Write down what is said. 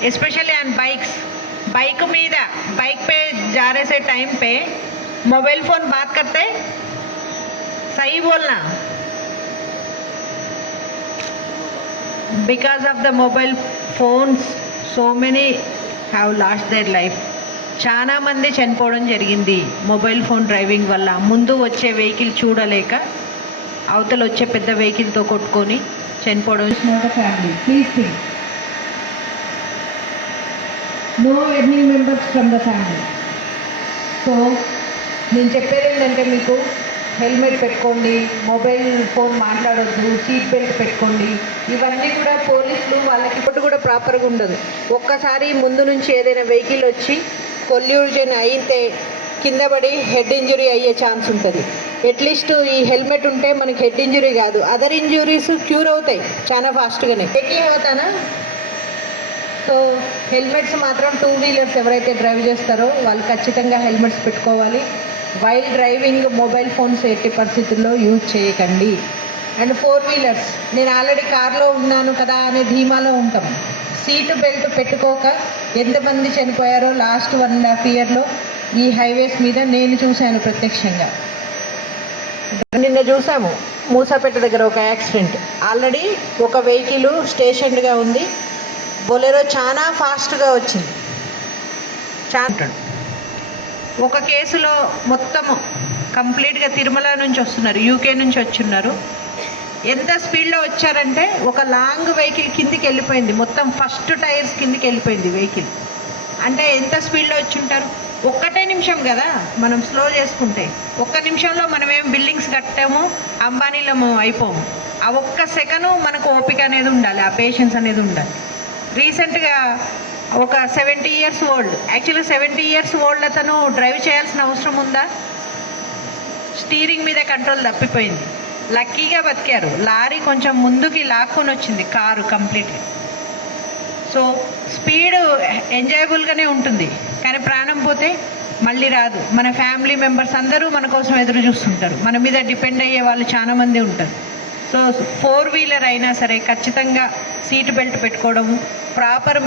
Specially on bikes. Bike में bike पे जा रहे से टाइम पे मोबाइल फ़ोन बात करते, सही बोलना। Because of the mobile phones so many have lost their life. చాలా మంది చనిపోవడం జరిగింది మొబైల్ ఫోన్ డ్రైవింగ్ వల్ల. ముందు వచ్చే వెహికల్ చూడలేక అవతల వచ్చే పెద్ద వెహికల్తో కొట్టుకొని చనిపోవడం. Family please think no any members from the family. So నేను చెప్పేది ఏంటంటే మీకు హెల్మెట్ పెట్టుకోండి, మొబైల్ ఫోన్ మాట్లాడొద్దు, సీట్ బెల్ట్ పెట్టుకోండి. ఇవన్నీ కూడా పోలీసులు వాళ్ళకి ఇప్పుడు కూడా ప్రాపర్గా ఉండదు. ఒక్కసారి ముందు నుంచి ఏదైనా వెహికల్ వచ్చి కొల్యూజన్ అయితే కింద పడి హెడ్ ఇంజరీ అయ్యే ఛాన్స్ ఉంటుంది. అట్లీస్ట్ ఈ హెల్మెట్ ఉంటే మనకి హెడ్ ఇంజరీ కాదు, అదర్ ఇంజురీస్ క్యూర్ అవుతాయి చాలా ఫాస్ట్గానే. టేకింగ్ అవుతానా? సో హెల్మెట్స్ మాత్రం టూ వీలర్స్ ఎవరైతే డ్రైవ్ చేస్తారో వాళ్ళు ఖచ్చితంగా హెల్మెట్స్ పెట్టుకోవాలి. వైల్ డ్రైవింగ్ మొబైల్ ఫోన్స్ ఎట్టి పరిస్థితుల్లో యూజ్ చేయకండి. అండ్ ఫోర్ వీలర్స్, నేను ఆల్రెడీ కార్లో ఉన్నాను కదా అనే ధీమాలో ఉంటాం. సీటు బెల్ట్ పెట్టుకోక ఎంతమంది చనిపోయారో లాస్ట్ 1.5 ఇయర్లో ఈ హైవేస్ మీద నేను చూశాను ప్రత్యక్షంగా. నిన్న చూసాము మూసాపేట దగ్గర ఒక యాక్సిడెంట్. ఆల్రెడీ ఒక వెహికల్ స్టేషన్గా ఉంది, బొలెరో చాలా ఫాస్ట్గా వచ్చింది. ఒక కేసులో మొత్తము కంప్లీట్గా తిరుమల నుంచి వస్తున్నారు, యూకే నుంచి వచ్చున్నారు. ఎంత స్పీడ్లో వచ్చారంటే ఒక లాంగ్ వెహికల్ కిందికి వెళ్ళిపోయింది, మొత్తం ఫస్ట్ టైర్స్ కిందికి వెళ్ళిపోయింది వెహికల్. అంటే ఎంత స్పీడ్లో వచ్చి ఉంటారు? ఒక్కటే నిమిషం కదా మనం స్లో చేసుకుంటే. ఒక్క నిమిషంలో మనమేం బిల్డింగ్స్ కట్టాము, అంబానీలము అయిపోము. ఆ ఒక్క సెకండ్ మనకు ఓపిక అనేది ఉండాలి, ఆ పేషెన్స్ అనేది ఉండాలి. రీసెంట్గా ఒక 70 years old, actually 70 years old అతను డ్రైవ్ చేయాల్సిన అవసరం ఉందా? స్టీరింగ్ మీద కంట్రోల్ తప్పిపోయింది, లక్కీగా బతికారు. లారీ కొంచెం ముందుకి లాక్కొని వచ్చింది కారు కంప్లీట్గా. సో స్పీడ్ ఎంజాయబుల్గానే ఉంటుంది, కానీ ప్రాణం పోతే మళ్ళీ రాదు. మన ఫ్యామిలీ మెంబర్స్ అందరూ మన కోసం ఎదురు చూస్తుంటారు, మన మీద డిపెండ్ అయ్యే వాళ్ళు చాలామంది ఉంటారు. సో 4 వీలర్ అయినా సరే ఖచ్చితంగా సీట్ బెల్ట్ పెట్టుకోవడము, ప్రాపర్